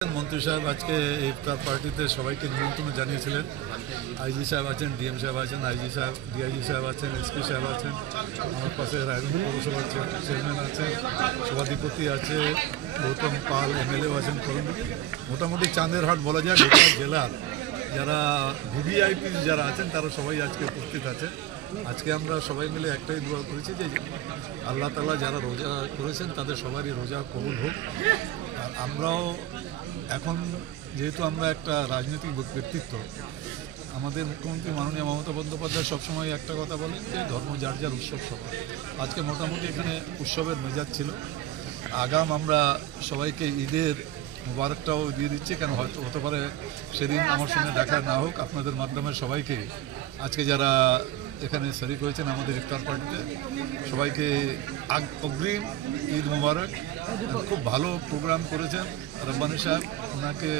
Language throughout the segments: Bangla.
মন্ত্রী সাহেব আজকে ইফতার পার্টিতে সবাইকে নিমন্ত্রণ জানিয়েছিলেন। আইজি সাহেব আছেন, ডিএম সাহেব আছেন, আইজি সাহেব, ডিআইজি সাহেব আছেন, এসপি সাহেব আছেন, আমার পাশে রায়গঞ্জ পৌরসভার চেয়ারম্যান আছেন, সভাধিপতি আছে, গৌতম পাল এমএলএ আছেন। করুন মোটামুটি চাঁদের হাট বলা যায় গোটা জেলার যারা ভিভিআইপি যারা আছেন তারা সবাই আজকে উপস্থিত আছে। আজকে আমরা সবাই মিলে একটাই দোয়া করেছি যে আল্লাহ তাআলা যারা রোজা করেছেন তাদের সবারই রোজা কবুল হোক। আর আমরাও এখন যেহেতু আমরা একটা রাজনৈতিক ব্যক্তিত্ব, আমাদের মুখ্যমন্ত্রী মাননীয় মমতা বন্দ্যোপাধ্যায় সবসময় একটা কথা বলেন যে ধর্ম যার যার উৎসব সবার। আজকে মোটামুটি এখানে উৎসবের মেজাজ ছিল। আগাম আমরা সবাইকে ঈদের মুবারকটাও দিয়ে দিচ্ছি, কেন হয়তো হতে পারে সেদিন আমার সঙ্গে দেখা না হোক। আপনাদের মাধ্যমে সবাইকে আজকে যারা এখানে শরিক হয়েছেন আমাদের ইফতার পার্টিতে সবাইকে অগ্রিম ঈদ মুবারক। খুব ভালো প্রোগ্রাম করেছেন রব্বানী সাহেব, ওনাকে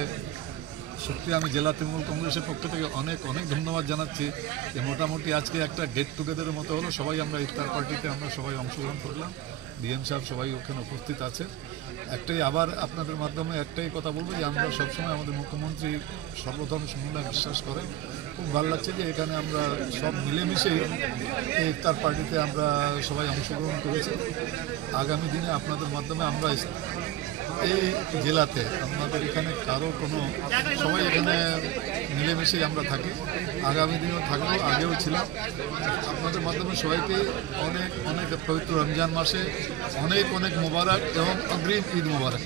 সত্যি আমি জেলা তৃণমূল কংগ্রেসের পক্ষ থেকে অনেক অনেক ধন্যবাদ জানাচ্ছি যে মোটামুটি আজকে একটা গেট টুগেদারের মতো হলো। সবাই আমরা ইফতার পার্টিতে আমরা সবাই অংশগ্রহণ করলাম, ডিএম সাহেব সবাই ওখানে উপস্থিত আছে। একটাই আবার আপনাদের মাধ্যমে একটাই কথা বলবো যে আমরা সবসময় আমাদের মুখ্যমন্ত্রী সর্বধর্ম সমন্বয়ে বিশ্বাস করেন। খুব ভালো লাগছে যে এখানে আমরা সব মিলেমিশেই এই ইফতার পার্টিতে আমরা সবাই অংশগ্রহণ করেছি। আগামী দিনে আপনাদের মাধ্যমে আমরা এই জেলাতে আমাদের এখানে কারো কোনো সবাই এখানে মিলেমিশেই আমরা থাকি, আগামী দিনেও থাকবো, আগেও ছিলাম। আপনাদের মাধ্যমে সবাইকে অনেক অনেক পবিত্র রমজান মাসে অনেক অনেক মোবারক এবং অগ্রিম ঈদ মোবারক।